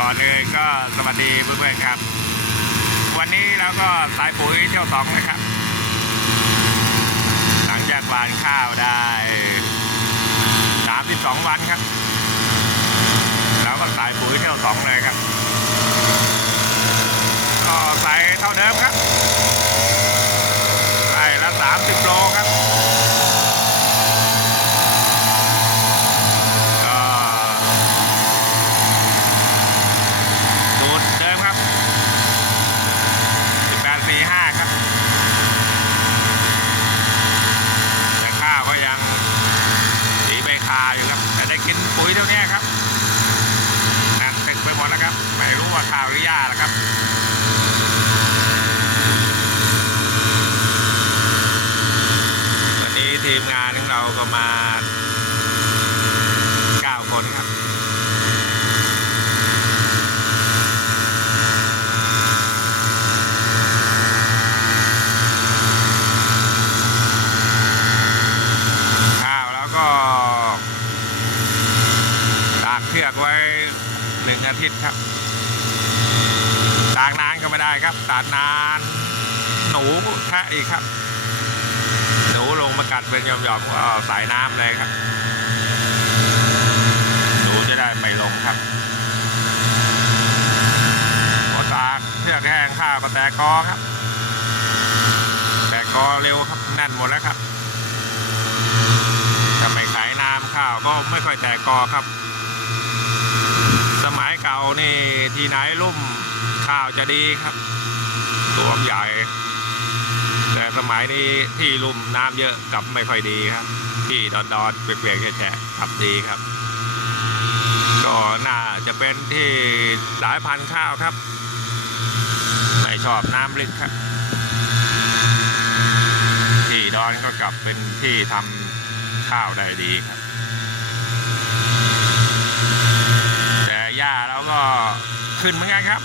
ก่อนเลยก็สวัสดีเพื่อนๆครับ วันนี้เราก็สายปุ๋ยเที่ยวสองนะครับ หลังจากหวานข้าวได้สามสิบสองวันครับเราก็สายปุ๋ยเที่ยวสองเลยครับก็ใส่เท่าเดิมครับใส่ละสามสิบโลครับ ก็สูตรเดิมครับสิบแปดสี่ห้าครับ แต่ข้าวก็ยังสีใบคา อยู่ครับ แต่ได้กินปุ๋ยเท่านี้ครับแน่นตึกไปหมดแล้วครับ ไม่รู้ว่าข้าวหรือหญ้าแล้วครับวันนี้ทีมงานของเราก็มา9คนครับ ข้าวแล้วก็ตากเชือกไว้หนึ่งอาทิตย์ครับ ตากนานก็ไม่ได้ครับ ตากนาน หนูแทะอีกครับ หนูลงมากัดเป็นหย่อมๆก็ใส่น้ำเลยครับ หนูจะได้ไม่ลงครับพอตากเชือกแห้งข้าวก็แตกกอครับ แตกกอเร็วครับแน่นหมดแล้วครับถ้าไม่ขายน้ำข้าวก็ไม่ค่อยแตกกอครับ เก่านี่ที่ไหนลุ่มข้าวจะดีครับตัวใหญ่ แต่สมัยนี้ที่ลุ่มน้ำเยอะกลับไม่ค่อยดีครับ ที่ดอนดอนเปลี่ยนๆแฉะๆกลับดีครับ ก็น่าจะเป็นที่สายพันธุ์ข้าวครับ ไม่ชอบน้ำลึกครับ ที่ดอนก็กลับเป็นที่ทำข้าวได้ดีครับ แต่หญ้าเราก็ ขึ้นเหมือนกันครับ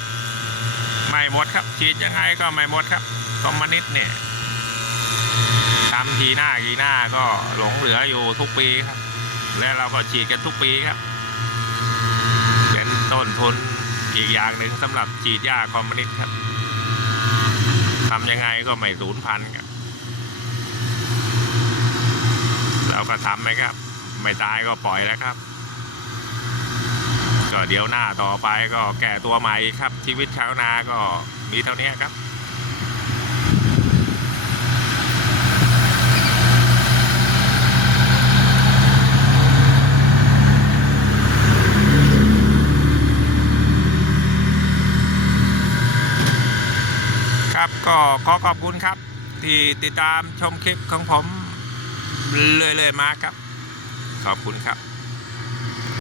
ไม่หมดครับฉีดยังไงก็ไม่หมดครับตอมมนิดเนี่ยทำทีหน้าทีหน้าก็หลงเหลืออยู่ทุกปีครับ และเราก็ฉีดกันทุกปีครับ เป็นต้นทุนอีกอย่างหนึ่งสำหรับฉีดหญ้าคอมมินิสต์ครับทำยังไงก็ไม่สูญพันธุ์ครับเราก็ทำไหมครับ ไม่ตายก็ปล่อยแล้วครับ ก็เดี๋ยวหน้าต่อไปก็แก่ตัวใหม่ครับ ชีวิตชาวนาก็มีเท่านี้ครับครับก็ขอขอบคุณครับที่ติดตามชมคลิปของผมเรื่อยๆมาครับ ขอบคุณครับ